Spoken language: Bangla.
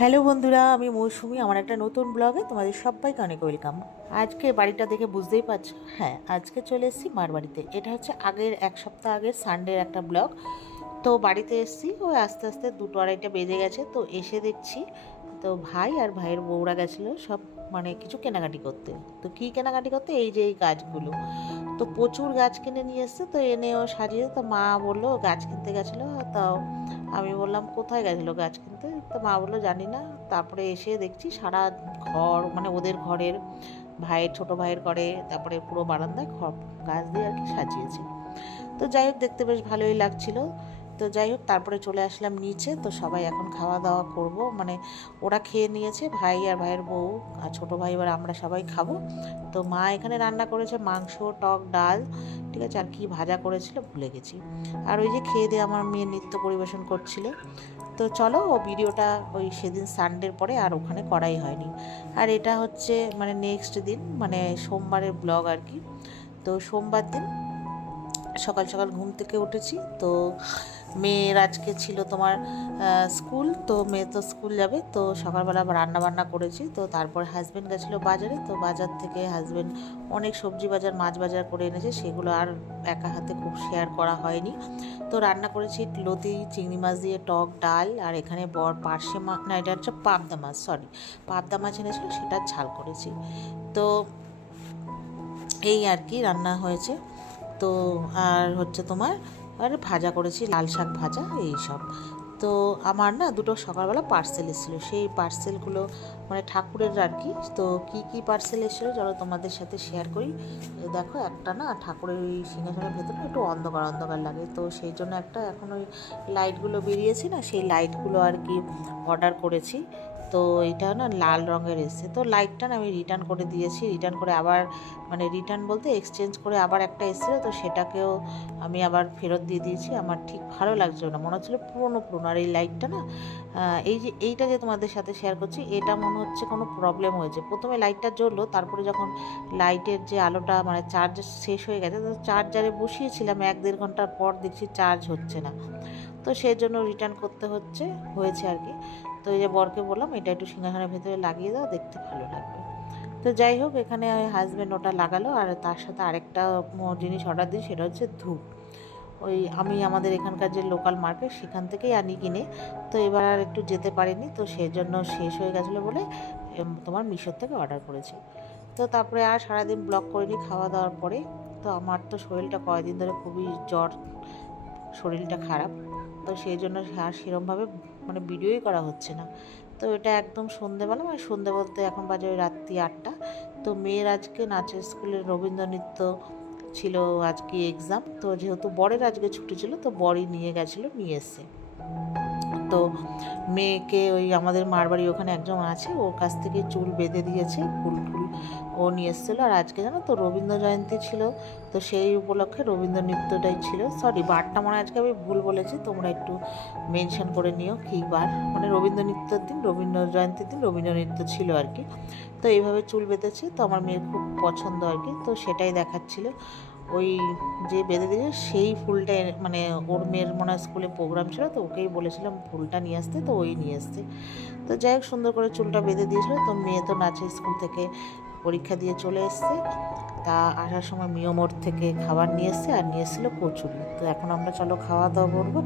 হ্যালো বন্ধুরা, আমি মৌসুমি। আমার একটা নতুন ব্লগে তোমাদের সবাইকে অনেক ওয়েলকাম। আজকে বাড়িটা দেখে বুঝতেই পারছো, হ্যাঁ আজকে চলে এসেছি মার বাড়িতে। এটা হচ্ছে আগের এক সপ্তাহ আগের সানডের একটা ব্লগ। তো বাড়িতে এসেছি, ওই আস্তে আস্তে 2-2:30 বেজে গেছে। তো এসে দেখছি তো ভাই আর ভাইয়ের বউরা গেছিলো সব মানে কিছু কেনাকাটি করতে। তো কী কেনাকাটি করতে, এই যে এই গাছগুলো। তো প্রচুর গাছ কিনে নিয়ে এসছে। তো এনে ও সাজিয়ে, তো মা বললো গাছ কিনতে গেছিলো। তাও আমি বললাম কোথায় গেছিলো গাছ কিনতে, তো মা বললো জানি না। তারপরে এসে দেখছি সারা ঘর মানে ওদের ঘরের, ভাইয়ের ছোট ভাইয়ের ঘরে, তারপরে পুরো বারান্দায় গাছ দিয়ে আর কি সাজিয়েছে। তো যাই হোক, দেখতে বেশ ভালোই লাগছিল। তো যাই হোক, তারপরে চলে আসলাম নিচে। তো সবাই এখন খাওয়া দাওয়া করব, মানে ওরা খেয়ে নিয়েছে, ভাই আর ভাইয়ের বউ আর ছোটো ভাই, এবার আমরা সবাই খাবো। তো মা এখানে রান্না করেছে মাংস, টক ডাল, ঠিক আছে, আর কি ভাজা করেছিল ভুলে গেছি। আর ওই যে খেয়ে দিয়ে আমার মেয়ে নৃত্য পরিবেশন করছিল। তো চলো, ও ভিডিওটা ওই সেদিন সানডের পরে আর ওখানে করাই হয়নি। আর এটা হচ্ছে মানে নেক্সট দিন, মানে সোমবারের ব্লগ আর কি। তো সোমবার দিন সকাল সকাল ঘুম থেকে উঠেছি। তো মেয়ের আজকে ছিল তোমার স্কুল, তো মেয়ে তো স্কুল যাবে। তো সকালবেলা আবার রান্না বান্না করেছি। তো তারপর হাজব্যান্ড গেছিলো বাজারে। তো বাজার থেকে হাজব্যান্ড অনেক সবজি বাজার, মাছ বাজার করে এনেছে, সেগুলো আর একা হাতে খুব শেয়ার করা হয়নি। তো রান্না করেছি লতি চিংড়ি মাছ দিয়ে টক ডাল, আর এখানে পার্শে মাছ, না এটা হচ্ছে পাবদা মাছ, সরি পাবদা মাছ এনেছিল, সেটা ঝাল করেছি। তো এই আর কি রান্না হয়েছে। তো আর হচ্ছে তোমার আর ভাজা করেছি, লাল শাক ভাজা, এই সব। তো আমার না দুটো সকালবেলা পার্সেল এসেছিলো, সেই পার্সেলগুলো মানে ঠাকুরের আর কি। তো কি কি পার্সেল এসেছিলো চলো তোমাদের সাথে শেয়ার করি। দেখো, একটা না ঠাকুরের ওই সিংহাসনের ভেতরে একটু অন্ধকার অন্ধকার লাগে, তো সেই জন্য একটা এখন ওই লাইটগুলো বেরিয়েছে না, সেই লাইটগুলো আর কি অর্ডার করেছি। তো এটা না লাল রঙের এসছে। তো লাইটটা না আমি রিটার্ন করে দিয়েছি, রিটার্ন করে আবার মানে রিটার্ন বলতে এক্সচেঞ্জ করে আবার একটা এসেছিলো, তো সেটাকেও আমি আবার ফেরত দিয়ে দিয়েছি। আমার ঠিক ভালো লাগছিল না, মনে হচ্ছিলো পুরোনো পুরোনো। আর এই লাইটটা না এই যে এইটা যে তোমাদের সাথে শেয়ার করছি, এটা মনে হচ্ছে কোনো প্রবলেম হয়েছে। প্রথমে লাইটটা জ্বললো, তারপরে যখন লাইটের যে আলোটা মানে চার্জ শেষ হয়ে গেছে, তো চার্জারে বসিয়েছিলাম 1-1.5 ঘন্টা পর দেখছি চার্জ হচ্ছে না। তো সেই জন্য রিটার্ন করতে হয়েছে আর কি। তো এই যে বরকে বললাম এটা একটু সিংহাসনের ভেতরে লাগিয়ে দাও, দেখতে ভালো লাগবে। তো যাই হোক, এখানে হাজব্যান্ড ওটা লাগালো, আর তার সাথে আরেকটা জিনিস অর্ডার দিই, সেটা হচ্ছে ধূপ। ওই আমি আমাদের এখানকার যে লোকাল মার্কেট, সেখান থেকেই আনি কিনে। তো এবার আর একটু যেতে পারিনি, তো সেই জন্য শেষ হয়ে গেছিলো বলে তোমার মিশোর থেকে অর্ডার করেছি। তো তারপরে আর সারাদিন ব্লগ করিনি খাওয়া দাওয়ার পরে। তো আমার তো শরীরটা কয়েকদিন ধরে খুবই জ্বর, শরীরটা খারাপ। তো সেই জন্য আর সেরমভাবে মানে ভিডিওই করা হচ্ছে না। তো এটা একদম সন্ধেবেলা, মানে সন্ধে বলতে এখন বাজে ওই রাত্রি 8টা। তো মেয়ের আজকে নাচের স্কুলের রবীন্দ্র নৃত্য ছিল, আজকে এক্সাম। তো যেহেতু বরের আজকে ছুটি ছিল, তো বরই নিয়ে গেছিলো, নিয়ে এসছে। তো মেয়েকে ওই আমাদের মারবাড়ি ওখানে একজন আছে, ওর কাছ থেকে চুল বেঁধে দিয়েছে, ফুল ফুল ও নিয়ে এসেছিলো। আর আজকে জানো তো রবীন্দ্র জয়ন্তী ছিল, তো সেই উপলক্ষে রবীন্দ্র নৃত্যটাই ছিল। সরি, বারটা মনে আজকে আমি ভুল বলেছি, তোমরা একটু মেনশন করে নিও কী বার। মানে রবীন্দ্র নৃত্যের দিন, রবীন্দ্র জয়ন্তীর দিন রবীন্দ্র নৃত্য ছিল আর কি। তো এইভাবে চুল বেঁধেছে, তো আমার মেয়ের খুব পছন্দ আর কি। তো সেটাই দেখাচ্ছিল, ওই যে বেঁধে দিয়েছে সেই ফুলটা মানে ওর মেয়ের মনে হয় স্কুলে প্রোগ্রাম ছিল, তো ওকেই বলেছিলাম ফুলটা নিয়ে আসতে, তো ওই নিয়ে আসতে। তো যাই হোক, সুন্দর করে চুলটা বেঁধে দিয়েছিল। তো মেয়ে তো নাচের স্কুল থেকে পরীক্ষা দিয়ে চলে এসছে। তা আসার সময় মিও মোড় থেকে খাবার নিয়ে এসছে, আর নিয়ে এসেছিলো কচুরি। তো এখন আমরা চলো খাওয়া দাওয়া করবো।